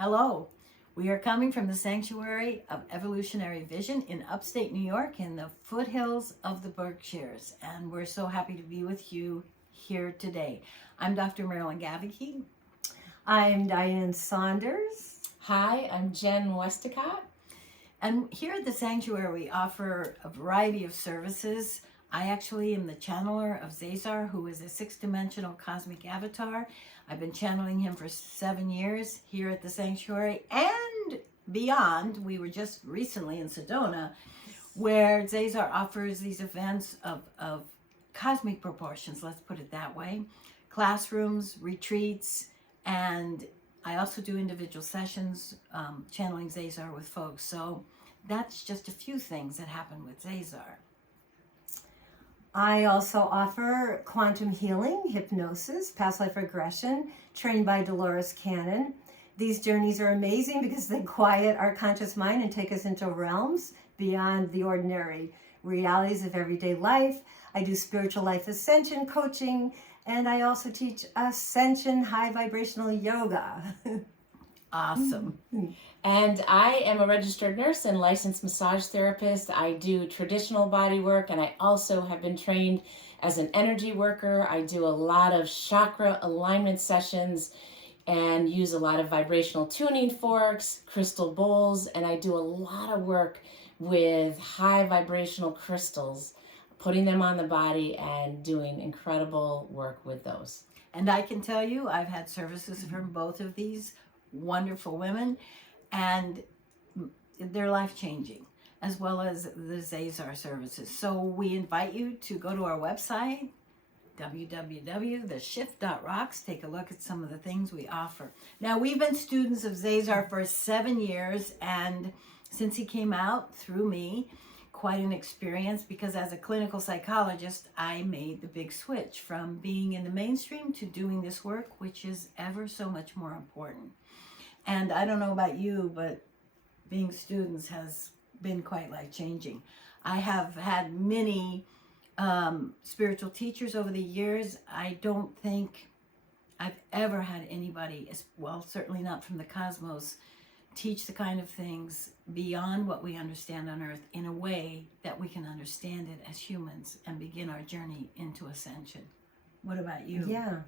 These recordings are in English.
Hello. We are coming from the Sanctuary of Evolutionary Vision in upstate New York in the foothills of the Berkshires. And we're so happy to be with you here today. I'm Dr. Marilyn Gavicky. I'm Diane Saunders. Hi, I'm Jen Westacott. And here at the Sanctuary, we offer a variety of services. I actually am the channeler of ZaZar, who is a six-dimensional cosmic avatar. I've been channeling him for 7 years here at the Sanctuary and beyond. We were just recently in Sedona, where ZaZar offers these events of cosmic proportions, let's put it that way. Classrooms, retreats, and I also do individual sessions channeling ZaZar with folks. So that's just a few things that happen with ZaZar. I also offer quantum healing, hypnosis, past life regression, trained by Dolores Cannon. These journeys are amazing because they quiet our conscious mind and take us into realms beyond the ordinary realities of everyday life. I do spiritual life ascension coaching, and I also teach ascension high vibrational yoga. Awesome. And I am a registered nurse and licensed massage therapist. I do traditional body work, and I also have been trained as an energy worker. I do a lot of chakra alignment sessions and use a lot of vibrational tuning forks, crystal bowls, and I do a lot of work with high vibrational crystals, putting them on the body and doing incredible work with those. And I can tell you, I've had services from both of these wonderful women, and they're life-changing, as well as the ZaZar services. So we invite you to go to our website, www.theshift.rocks. Take a look at some of the things we offer. Now, we've been students of ZaZar for 7 years, and since he came out through me, quite an experience, because as a clinical psychologist, I made the big switch from being in the mainstream to doing this work, which is ever so much more important. And I don't know about you, but being students has been quite life-changing. I have had many spiritual teachers over the years. I don't think I've ever had anybody, well, certainly not from the cosmos, teach the kind of things beyond what we understand on Earth in a way that we can understand it as humans and begin our journey into ascension. What about you? Yeah.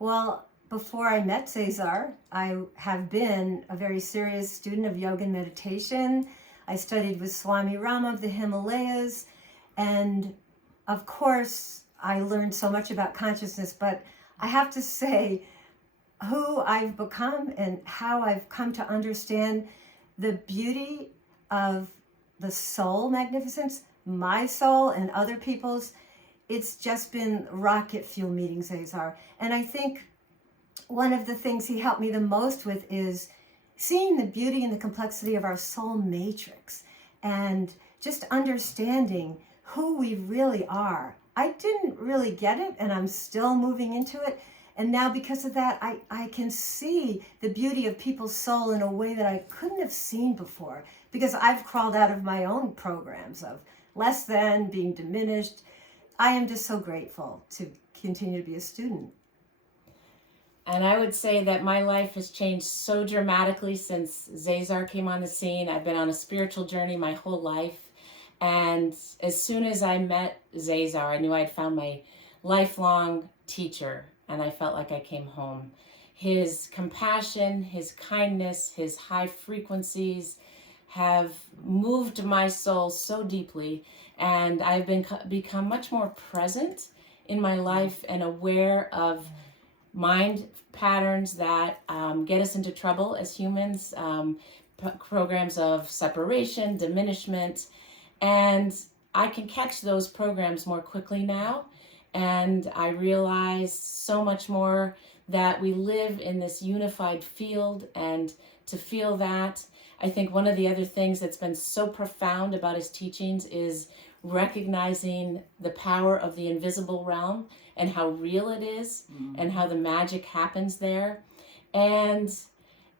Well, before I met ZaZar, I have been a very serious student of yoga and meditation. I studied with Swami Rama of the Himalayas, and of course, I learned so much about consciousness, but I have to say, who I've become and how I've come to understand the beauty of the soul magnificence, my soul and other people's, it's just been rocket fuel meeting ZaZar. And I think one of the things he helped me the most with is seeing the beauty and the complexity of our soul matrix and just understanding who we really are. I didn't really get it, and I'm still moving into it. And now because of that, I can see the beauty of people's soul in a way that I couldn't have seen before, because I've crawled out of my own programs of less than, being diminished. I am just so grateful to continue to be a student. And I would say that my life has changed so dramatically since ZaZar came on the scene. I've been on a spiritual journey my whole life. And as soon as I met ZaZar, I knew I'd found my lifelong teacher, and I felt like I came home. His compassion, his kindness, his high frequencies have moved my soul so deeply, and I've become much more present in my life and aware of mind patterns that get us into trouble as humans, programs of separation, diminishment, and I can catch those programs more quickly now. And I realize so much more that we live in this unified field, and to feel that, I think one of the other things that's been so profound about his teachings is recognizing the power of the invisible realm and how real it is, and how the magic happens there, and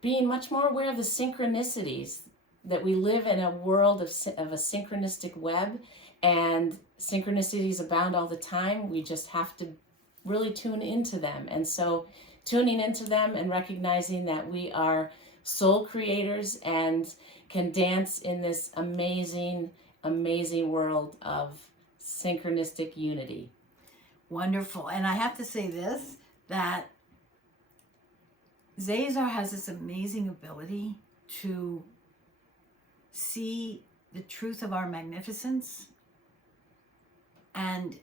being much more aware of the synchronicities, that we live in a world of a synchronistic web, and synchronicities abound all the time. We just have to really tune into them. And so tuning into them and recognizing that we are soul creators and can dance in this amazing, amazing world of synchronistic unity. Wonderful. And I have to say this, that ZaZar has this amazing ability to see the truth of our magnificence and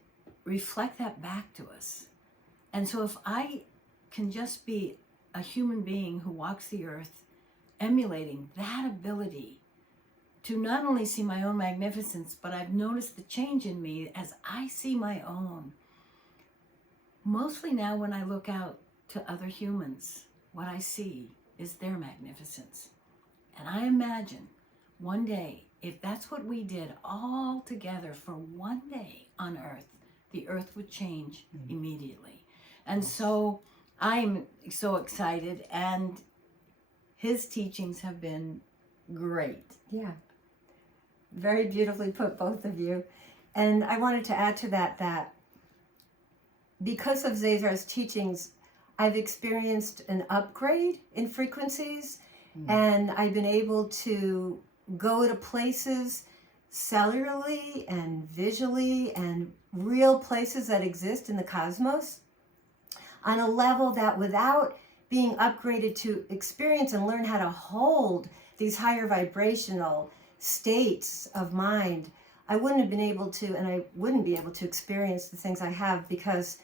reflect that back to us. And so if I can just be a human being who walks the earth, emulating that ability to not only see my own magnificence, but I've noticed the change in me as I see my own. Mostly now when I look out to other humans, what I see is their magnificence. And I imagine one day, if that's what we did all together for one day on earth, the earth would change immediately. And so I'm so excited, and his teachings have been great. Yeah. Very beautifully put, both of you. And I wanted to add to that because of ZaZar's teachings, I've experienced an upgrade in frequencies, and I've been able to go to places cellularly and visually and real places that exist in the cosmos on a level that, without being upgraded to experience and learn how to hold these higher vibrational states of mind, I wouldn't have been able to, and I wouldn't be able to experience the things I have, because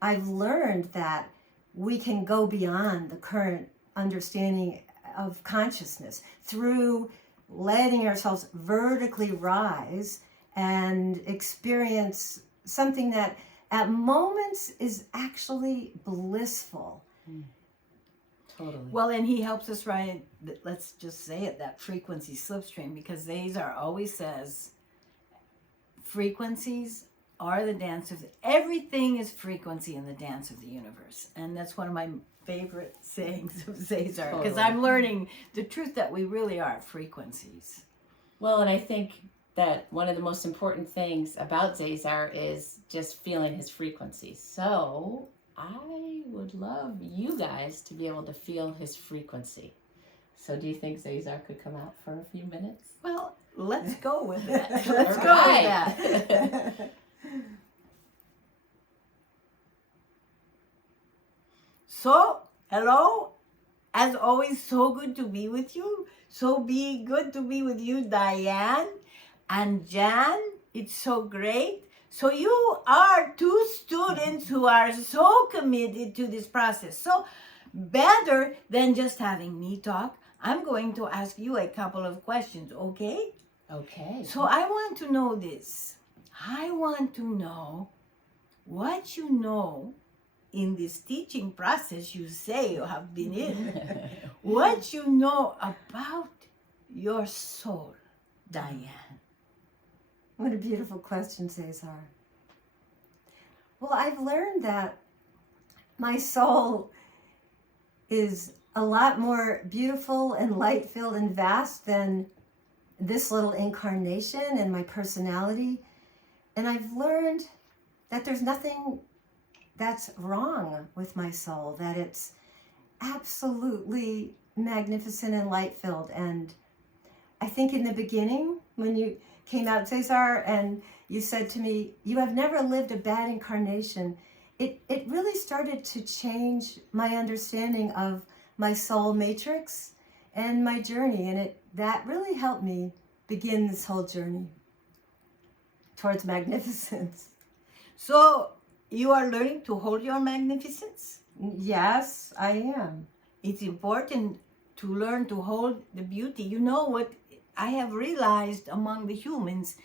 I've learned that we can go beyond the current understanding of consciousness through letting ourselves vertically rise and experience something that at moments is actually blissful. Totally. Well, and he helps us ride, let's just say it, that frequency slipstream, because ZaZar always says frequencies are the dance of, everything is frequency in the dance of the universe. And that's one of my favorite sayings of ZaZar, because Totally. I'm learning the truth that we really are frequencies. Well, and I think that one of the most important things about ZaZar is just feeling his frequency. So I would love you guys to be able to feel his frequency. So do you think ZaZar could come out for a few minutes? Well, let's go with it. Let's go with Right. that. So, hello. As always, so good to be with you. So good to be with you, Diane and Jan. It's so great. So you are two students who are so committed to this process. So better than just having me talk, I'm going to ask you a couple of questions, okay? Okay. So I want to know this. I want to know what you know in this teaching process you say you have been in. What you know about your soul, Diane. What a beautiful question, ZaZar. Well, I've learned that my soul is a lot more beautiful and light-filled and vast than this little incarnation and my personality. And I've learned that there's nothing that's wrong with my soul, that it's absolutely magnificent and light-filled. And I think in the beginning, when you came out, ZaZar, and you said to me, you have never lived a bad incarnation, it really started to change my understanding of my soul matrix and my journey. And that really helped me begin this whole journey towards magnificence. So you are learning to hold your magnificence? Yes, I am. It's important to learn to hold the beauty. You know what I have realized among the humans?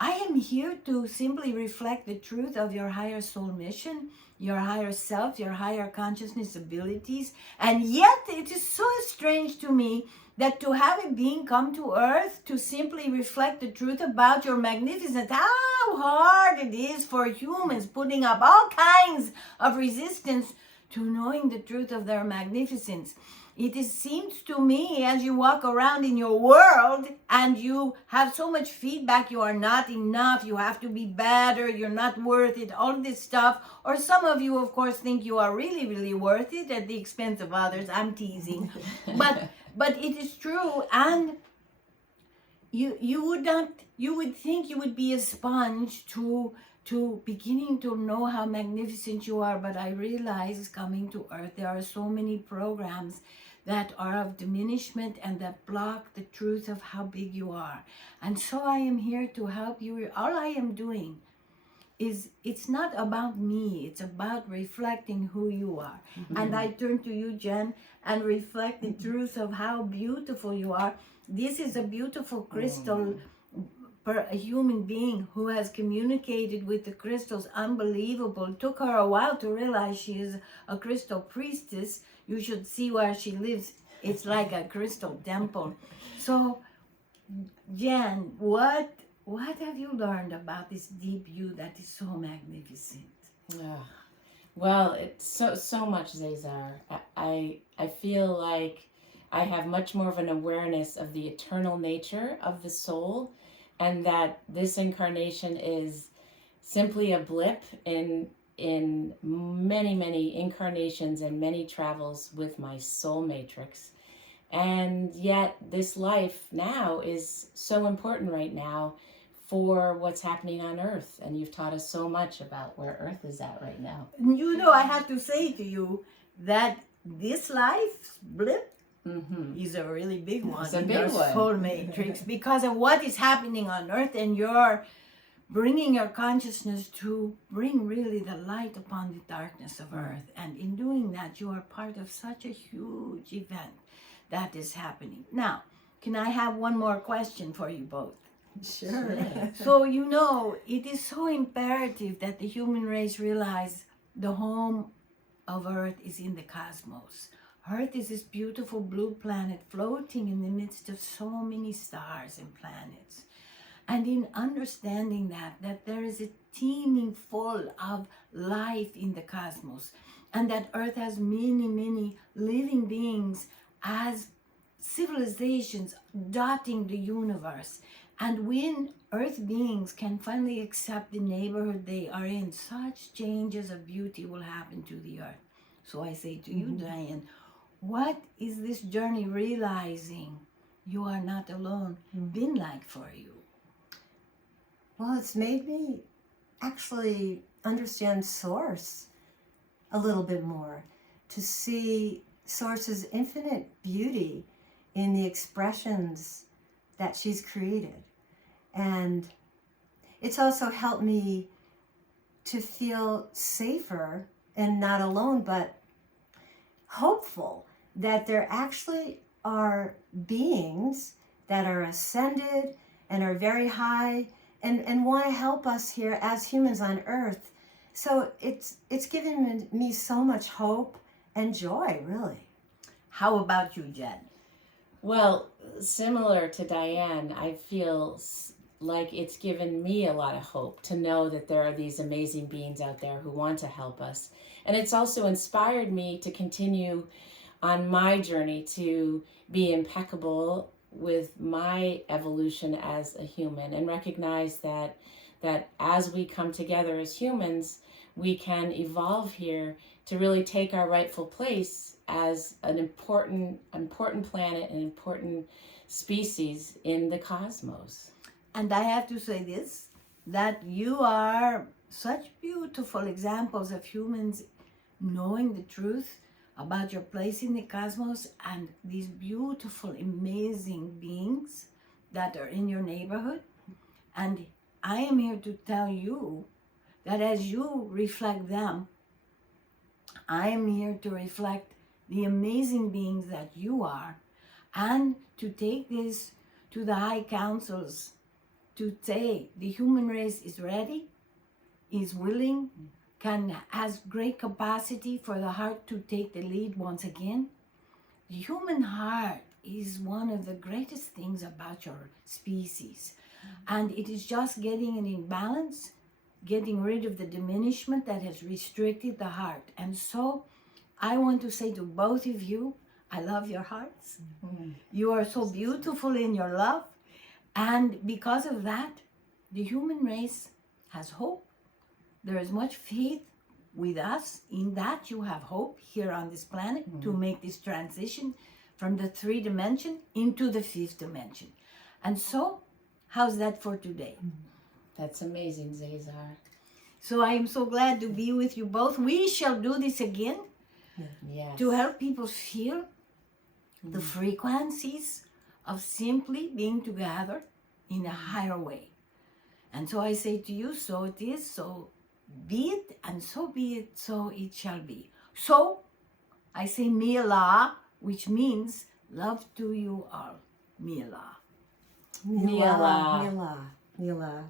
I am here to simply reflect the truth of your higher soul mission, your higher self, your higher consciousness abilities. And yet it is so strange to me that to have a being come to earth to simply reflect the truth about your magnificence, how hard it is for humans putting up all kinds of resistance to knowing the truth of their magnificence. Seems to me, as you walk around in your world and you have so much feedback, you are not enough, you have to be better, you're not worth it, all this stuff. Or some of you, of course, think you are really, really worth it at the expense of others. I'm teasing. But it is true. And you would think you would be a sponge to beginning to know how magnificent you are. But I realize coming to Earth, there are so many programs that are of diminishment and that block the truth of how big you are. And so I am here to help you. All I am doing is, it's not about me, it's about reflecting who you are. And I turn to you, Jen, and reflect the truth of how beautiful you are. This is a beautiful crystal, a human being who has communicated with the crystals. Unbelievable. It took her a while to realize she is a crystal priestess. You should see where she lives. It's like a crystal temple. So, Jen, what have you learned about this deep you that is so magnificent? Well, it's so much, ZaZar. I feel like I have much more of an awareness of the eternal nature of the soul, and that this incarnation is simply a blip in many incarnations and many travels with my soul matrix. And yet this life now is so important right now for what's happening on Earth. And you've taught us so much about where Earth is at right now. You know, I have to say to you that this life blip is a really big one. It's a in big your one. soul matrix, because of what is happening on Earth, and you're bringing your consciousness to bring really the light upon the darkness of Earth. And in doing that, you are part of such a huge event that is happening. Now, can I have one more question for you both? Sure. So, you know, it is so imperative that the human race realize the home of Earth is in the cosmos. Earth is this beautiful blue planet floating in the midst of so many stars and planets. And in understanding that there is a teeming full of life in the cosmos, and that Earth has many living beings as civilizations dotting the universe. And when Earth beings can finally accept the neighborhood they are in, such changes of beauty will happen to the Earth. So I say to you, Diane, what is this journey realizing you are not alone been like for you? Well, it's made me actually understand Source a little bit more, to see Source's infinite beauty in the expressions that she's created. And it's also helped me to feel safer and not alone, but hopeful that there actually are beings that are ascended and are very high and want to help us here as humans on Earth. So it's given me so much hope and joy, really. How about you, Jen? Well, similar to Diane, I feel like it's given me a lot of hope to know that there are these amazing beings out there who want to help us. And it's also inspired me to continue on my journey to be impeccable with my evolution as a human, and recognize that as we come together as humans, we can evolve here to really take our rightful place as an important planet, an important species in the cosmos. And I have to say this, that you are such beautiful examples of humans knowing the truth about your place in the cosmos, and these beautiful, amazing beings that are in your neighborhood. And I am here to tell you that as you reflect them, I am here to reflect the amazing beings that you are, and to take this to the high councils, to say the human race is ready, is willing, has great capacity for the heart to take the lead once again. The human heart is one of the greatest things about your species. And it is just getting it in balance, getting rid of the diminishment that has restricted the heart. And so I want to say to both of you, I love your hearts. You are so beautiful in your love. And because of that, the human race has hope. There is much faith with us in that you have hope here on this planet to make this transition from the 3 dimension into the 5th dimension. And so, how's that for today? That's amazing, ZaZar. So I am so glad to be with you both. We shall do this again Yes. to help people feel the frequencies of simply being together in a higher way. And so I say to you, so it is, so be it, and so be it, so it shall be. So I say Mila, which means love to you all. Mila. Mila. Mila. Mila.